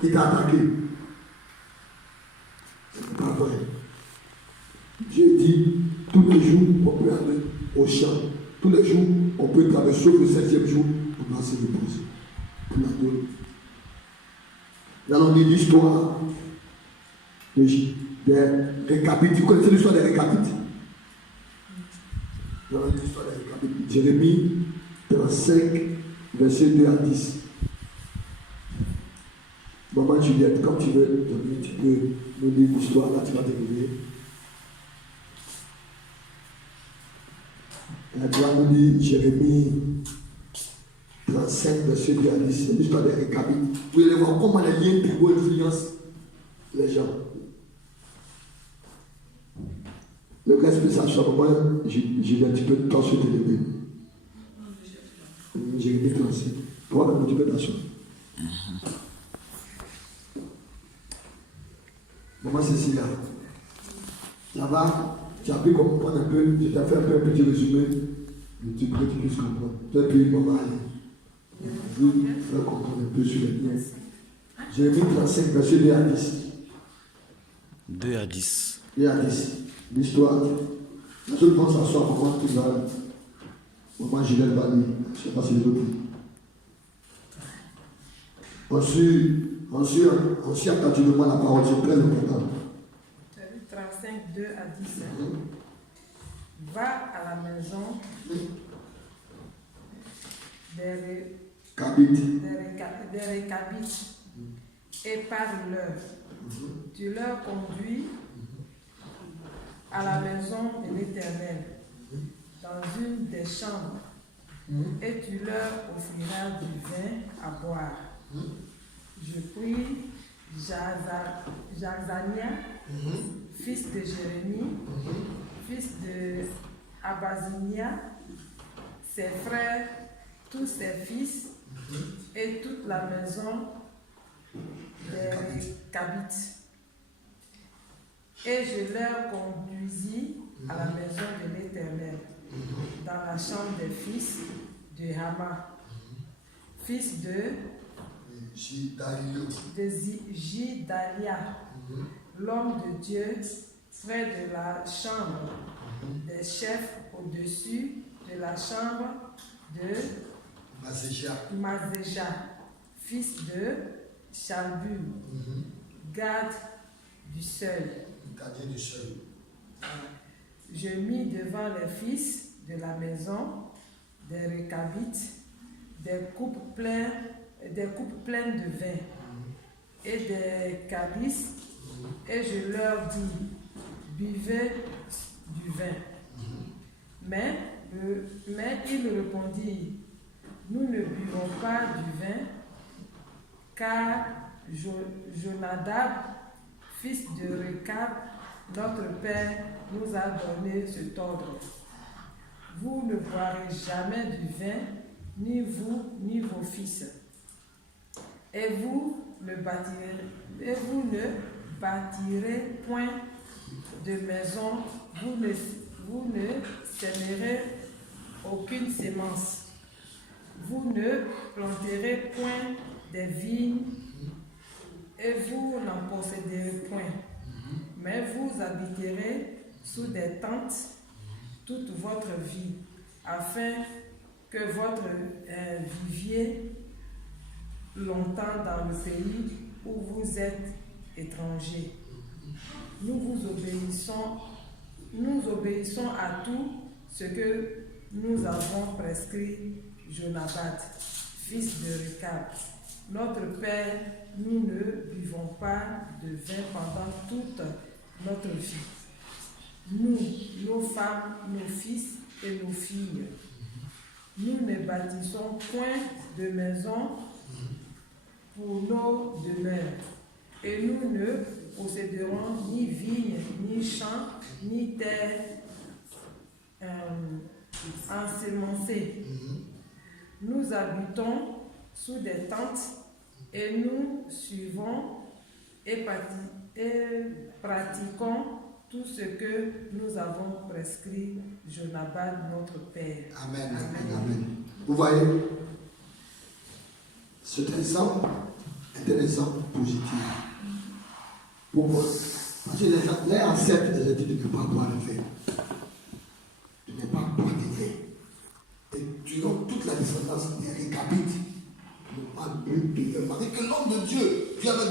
qui t'a attaqué. Ce n'est pas vrai. Dieu dit, tous les jours, on peut aller au champ. Tous les jours, on peut traverser, sauf le 7e jour, on doit se reposer. Pour la gueule. Nous allons lire l'histoire des récapites. Vous connaissez l'histoire des récapites? Nous allons lire l'histoire des récapites. Jérémie 35, versets 2 à 10. Maman Juliette, comme tu veux, tu peux nous lire l'histoire, là tu vas te réveiller. Tu vas nous lire Jérémie 35, verset 2 à 10. C'est l'histoire des récapites. Vous allez voir comment les liens tribaux influencent les gens. Le reste de ça, soit moi, Juliette, tu peux t'asseoir te lever. Jérémie 35. Toi-même, tu peux t'asseoir. Maman Cécilia, ça va? Tu as pu comprendre un peu, je t'ai fait un peu un petit résumé, mais tu peux que tu puisses comprendre. Tu as pu, maman, aller. Je vais faire comprendre un peu sur les liens. Jérémie 35, verset 2 à 10. 2 à 10. 2 à 10. L'histoire. La seule fois que ça soit, maman, tu vas. Maman Juliette va lire. Je ne sais pas si les autres. Ensuite, attentivement la parole, c'est très important. 35, 2 à 10. Va à la maison des Récabites et parle-leur. Tu leur conduis à la maison de l'Éternel, dans une des chambres, et tu leur offriras du vin à boire. Je prie Jazania, fils de Jérémie, fils de Abazinia, ses frères, tous ses fils, et toute la maison des Récabites. Et je leur conduisis à la maison de l'Éternel, dans la chambre des fils de Hama, fils de Gidalia, l'homme de Dieu, près de la chambre des chefs au-dessus de la chambre de Mazéja, fils de Shalbum, garde du seuil. Je mis devant les fils de la maison des Récabites des coupes pleines de vin et des calices, et je leur dis, buvez du vin. Mais ils répondirent, nous ne buvons pas du vin, car Jonadab, fils de Récab, notre père, nous a donné cet ordre. Vous ne boirez jamais du vin, ni vous, ni vos fils. Et vous ne bâtirez point de maison, vous ne sèmerez aucune semence. Vous ne planterez point des vignes, et vous n'en posséderez point. Mais vous habiterez sous des tentes toute votre vie, afin que votre viviez longtemps dans le pays où vous êtes étrangers. Nous obéissons à tout ce que nous avons prescrit Jonadab, fils de Récab. Notre père, nous ne buvons pas de vin pendant toute notre vie. Nous, nos femmes, nos fils et nos filles. Nous ne bâtissons point de maison pour nos demeures, et nous ne posséderons ni vignes, ni champs, ni terre ensemencée. Nous habitons sous des tentes, et nous suivons et pratiquons tout ce que nous avons prescrit Jonadab, notre père. Amen. Amen. Amen. Vous voyez, cet exemple est un exemple positif. Pourquoi? Parce que les gens acceptent les études de ne pas boire le vin. De ne pas boire de vin. Et durant toute la descendance des Récabites, n'ont pas bu de vin. Parce que l'homme de Dieu, Dieu avait